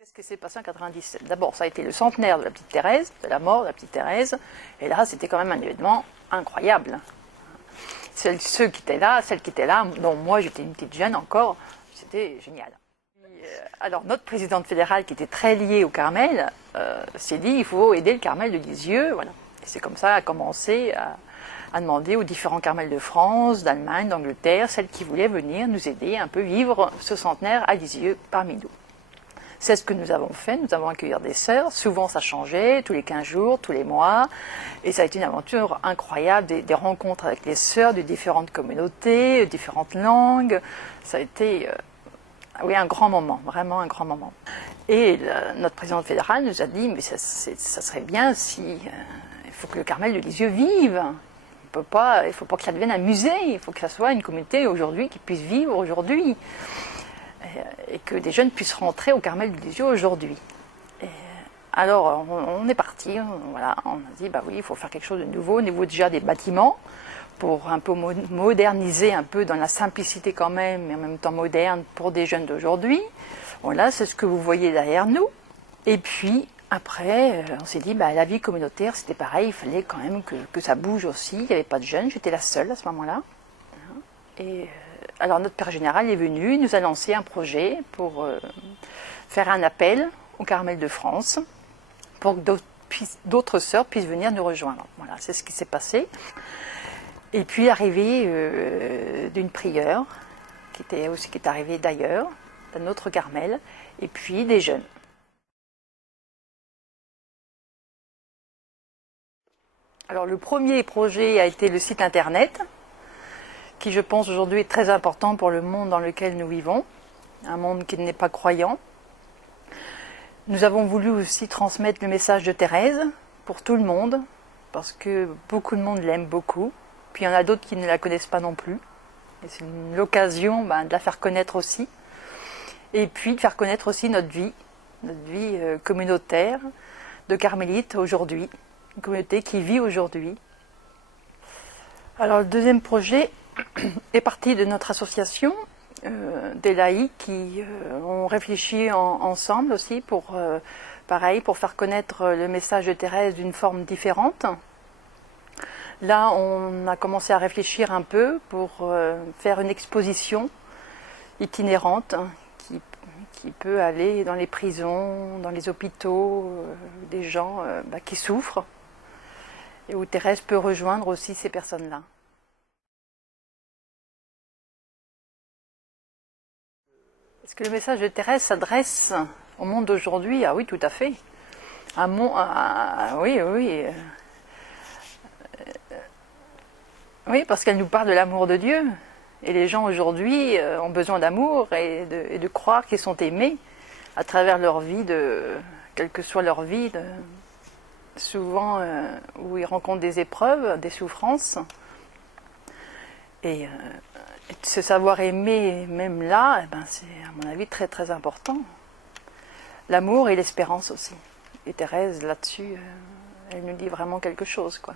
Qu'est-ce qui s'est passé en 97? D'abord, ça a été le centenaire de la petite Thérèse, de la mort de la petite Thérèse, et là, c'était quand même un événement incroyable. Celles qui étaient là, dont moi j'étais une petite jeune encore, c'était génial. Alors, notre présidente fédérale, qui était très liée au Carmel, s'est dit il faut aider le Carmel de Lisieux, voilà. Et c'est comme ça qu'elle a commencé à demander aux différents Carmels de France, d'Allemagne, d'Angleterre, celles qui voulaient venir nous aider un peu vivre ce centenaire à Lisieux parmi nous. C'est ce que nous avons fait, nous avons accueilli des sœurs, souvent ça changeait, tous les 15 jours, tous les mois, et ça a été une aventure incroyable, des rencontres avec les sœurs de différentes communautés, de différentes langues, ça a été oui, un grand moment, vraiment un grand moment. Et notre présidente fédérale nous a dit, mais ça serait bien si, il faut que le Carmel de Lisieux vive, il ne faut pas que ça devienne un musée, il faut que ça soit une communauté aujourd'hui qui puisse vivre aujourd'hui. Et que des jeunes puissent rentrer au Carmel de Lisieux aujourd'hui. Alors on est parti, voilà, on a dit bah oui, il faut faire quelque chose de nouveau au niveau déjà des bâtiments pour un peu moderniser un peu dans la simplicité quand même, mais en même temps moderne pour des jeunes d'aujourd'hui. Voilà, c'est ce que vous voyez derrière nous. Et puis après, on s'est dit bah la vie communautaire c'était pareil, il fallait quand même que ça bouge aussi. Il n'y avait pas de jeunes, j'étais la seule à ce moment-là. Et alors notre père général est venu, il nous a lancé un projet pour faire un appel au Carmel de France pour que d'autres sœurs puissent venir nous rejoindre. Voilà, c'est ce qui s'est passé. Et puis l'arrivée d'une prieure qui est arrivée d'ailleurs, d'un autre Carmel, et puis des jeunes. Alors le premier projet a été le site internet, qui je pense aujourd'hui est très important pour le monde dans lequel nous vivons, un monde qui n'est pas croyant. Nous avons voulu aussi transmettre le message de Thérèse pour tout le monde, parce que beaucoup de monde l'aime beaucoup, puis il y en a d'autres qui ne la connaissent pas non plus, et c'est l'occasion de la faire connaître aussi, et puis de faire connaître aussi notre vie communautaire de carmélites aujourd'hui, une communauté qui vit aujourd'hui. Alors le deuxième projet est parti de notre association, des laïcs qui ont réfléchi ensemble aussi pour, pareil, pour faire connaître le message de Thérèse d'une forme différente. Là, on a commencé à réfléchir un peu pour faire une exposition itinérante qui peut aller dans les prisons, dans les hôpitaux, des gens qui souffrent, et où Thérèse peut rejoindre aussi ces personnes-là. Est-ce que le message de Thérèse s'adresse au monde d'aujourd'hui? Ah oui, tout à fait. Oui. Oui, parce qu'elle nous parle de l'amour de Dieu. Et les gens aujourd'hui ont besoin d'amour et de croire qu'ils sont aimés à travers leur vie, quelle que soit leur vie, souvent où ils rencontrent des épreuves, des souffrances. Et ce savoir aimer, même là, c'est à mon avis très très important. L'amour et l'espérance aussi. Et Thérèse, là-dessus, elle nous dit vraiment quelque chose, quoi.